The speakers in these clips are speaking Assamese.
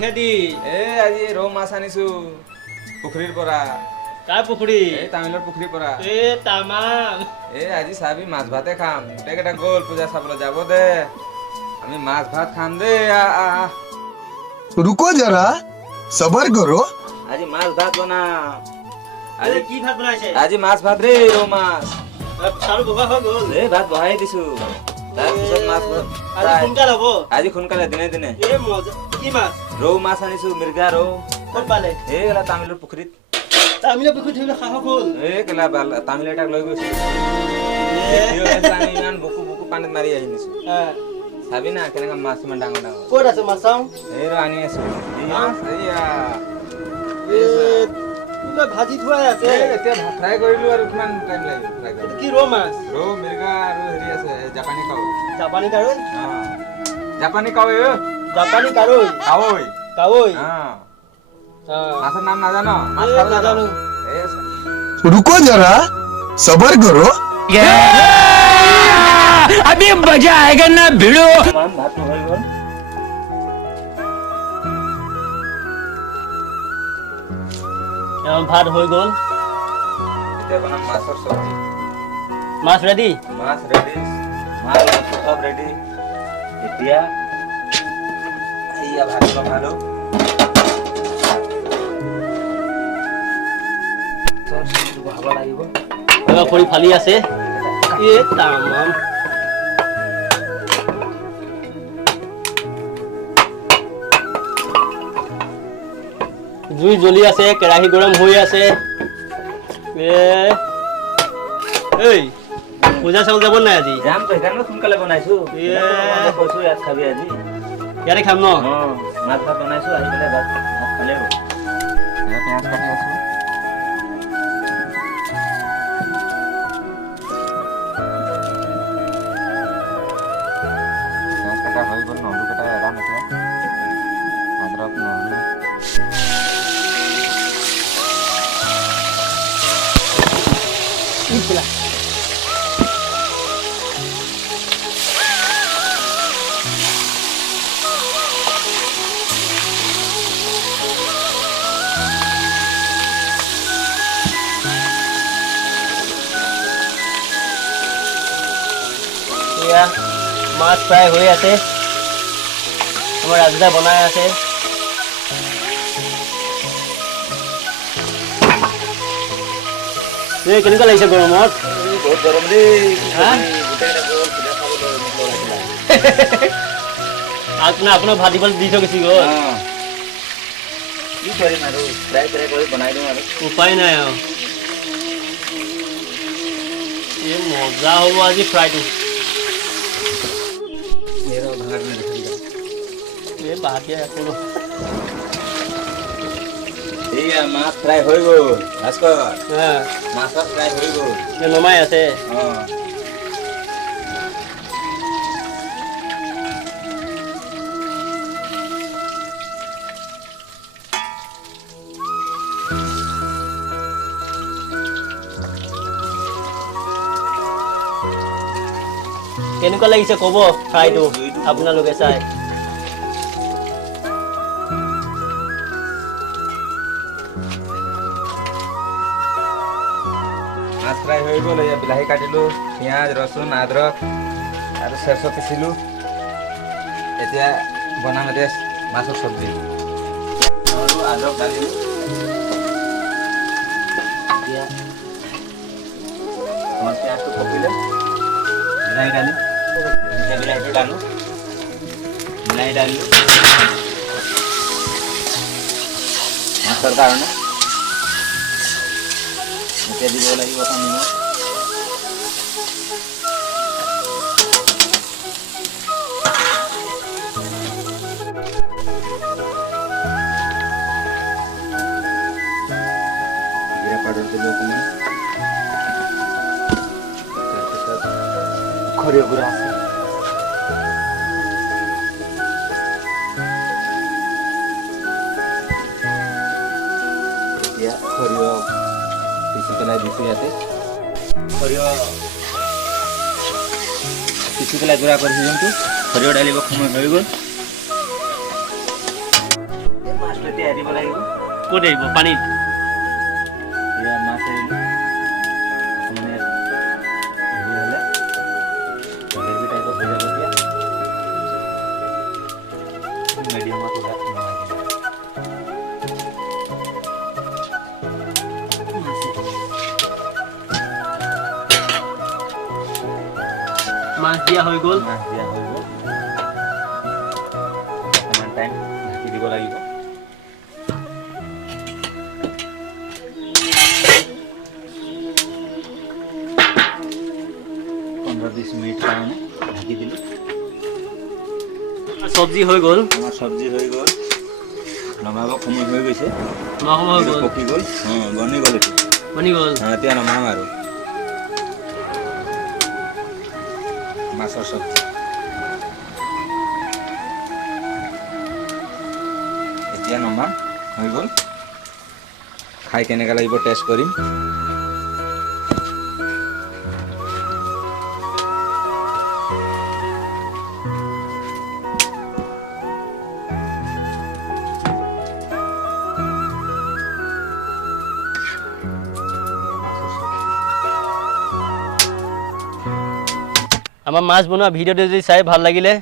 কিহেদি আজি ৰৌ মাছ আনিছো পুখুৰীৰ পৰা কাৰ পুখুৰী তামিলৰ পুখুৰীৰ পৰা তামাম আজি চাবি মাছ ভাতে খাম গোটেইকেইটা গ'ল পূজা চাবলৈ যাব দে আমি মাছ ভাত খাম দে रुको जरा सबर करो আজি মাছ ভাত বনা কি ভাত বনাইছে আজি মাছ ভাত ৰে ৰৌ মাছ চাউল বগা হৈ গ'ল ভাত বহাই দিছো তাৰপিছত মাছ সোনকালে হ'ব আজি সোনকালে দিনে দিনে মজা কি মাছ ৰৌ মাছ আনিছো মিৰ্গা ৰৌ ক'ত পালে গেলা তামিলৰ পুখুৰীত তামিলৰ পুখুৰীত ধৰিলে সাহস হ'ল কেলা তামিল এটাক লৈ গৈছো আমি ইমান বুকু বুকু পানীত মাৰি আহি নিছো চাবি না কেনেকা মাছ ইমান ডাঙৰ ডাঙৰ ক'ত আছে মাছ চাওঁ আনি আছো ভাজি থোৱাই আছে এতিয়া ফ্ৰাই কৰিলো আৰু কিমান টাইম লাগিব ফ্ৰাই কৰিব কি ৰৌ মাছ ৰৌ মিৰ্গা আৰু হেৰি আছে জাপানী কাৱৈ জাপানী কাৰৈ জাপানী কাৱৈ জাপানী কাৰৈ কাৱৈ কাৱৈ মাছৰ নাম নাজানো নাজানো रुको जरा सबर करो अभी मजा आएगा ना भिड़ो ভাত হৈ গ'ল ভাত হৈ গ'ল এতিয়া বনাম মাছৰ চব্জি মাছ ৰেডি মাছ ৰেডি মাছ সব ৰেডি এতিয়া ভাত বনালো বহাব লাগিব খৰি ফালি আছে তামাম জুই জ্বলি আছে কেৰাহী গৰম হৈ আছে পূজা চাব যাব নাই আজি যাম তো সেইকাৰণে সোনকালে বনাইছো কৈছো ইয়াত খাবি আজি ইয়াতে খাম ন মাছ ভাত বনাইছো আহি পেলাই ভাত খালে হ'ল পিঁয়াজ কাটি আছো পিঁয়াজ কটা হৈ গ'ল নহৰু কটা এৰাম এতিয়া আদৰক নহৰু মাছ ফ্ৰাই হৈ আছে আমাৰ ৰাজদা বনাই আছে কেনেকুৱা লাগিছে গৰমত বহুত গৰম দেই আপোনাৰ ভাত দিবলৈ দি থৈ গুচি গ'ল কি কৰিম আৰু ফ্ৰাই ফ্ৰাই কৰি বনাই দিওঁ আৰু উপায় নাই আৰু মজা হ'ব আজি ফ্ৰাইটো মাছ ফ্ৰাই হৈ গ'ল ভাস্কৰ মাছ ফ্ৰাই হৈ গ'ল নমাই আছে কেনেকুৱা লাগিছে ক'ব ফ্ৰাইটো আপোনালোকে চাই মাছ ফ্ৰাই হৈ গ'ল এয়া বিলাহী কাটিলোঁ পিঁয়াজ ৰচুন আদৰক আৰু চেৰচো পিচিলোঁ এতিয়া বনাম এতিয়া মাছৰ চব্জি আৰু আদৰক ঢালিলোঁ এতিয়া আমাৰ পিঁয়াজটো পকিলে বিলাহী ঢালিম এতিয়া বিলাহীটো ঢালোঁ বিলাহী ঢালিলোঁ মাছৰ কাৰণে এতিয়া দিব লাগিব অকণ নিমখ জিৰা পাউডাৰ দিলোঁ অকণমান তাৰপিছত সৰিয়হ গুড়া আছে এতিয়া সৰিয়হ পিচি পেলাই দিছোঁ ইয়াতে সৰিয়হ পিচি পেলাই গুড়া কৰিছোঁ যোনটো সৰিয়হ ঢালিব সময় হৈ গ'ল ক'ত আহিব পানীত এয়া মাছ এৰিলোঁ মানে হেৰি হ'লে গ্ৰেভি টাইপত হৈ যাব এতিয়া মিডিয়ামত নমাই দিম মাছ দিয়া হৈ গ'ল মাছ দিয়া হৈ গ'ল অকণমান টাইম ঢাকি দিব লাগিব পোন্ধৰ 20 মিনিট কাৰণে ঢাকি দিলোঁ চব্জি হৈ গ'ল আমাৰ চব্জি হৈ গ'ল নমাব সময় হৈ গৈছে নমাব হৈ গ'ল পকি গ'ল বনি গ'ল এইটো বনি গ'ল এতিয়া নমাম আৰু মাছৰ চব্জি এতিয়া নমাম হৈ গ'ল খাই কেনেকৈ লাগিব টেষ্ট কৰিম আমাৰ মাছ বনোৱা ভিডিঅ'টো যদি চাই ভাল লাগিলে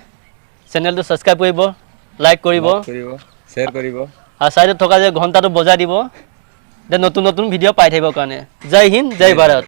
চেনেলটো ছাবস্ক্ৰাইব কৰিব লাইক কৰিব শ্বেয়াৰ কৰিব আৰু ছাইডত থকা যে ঘণ্টাটো বজাই দিব যে নতুন নতুন ভিডিঅ' পাই থাকিবৰ কাৰণে জয় হিন্দ জয় ভাৰত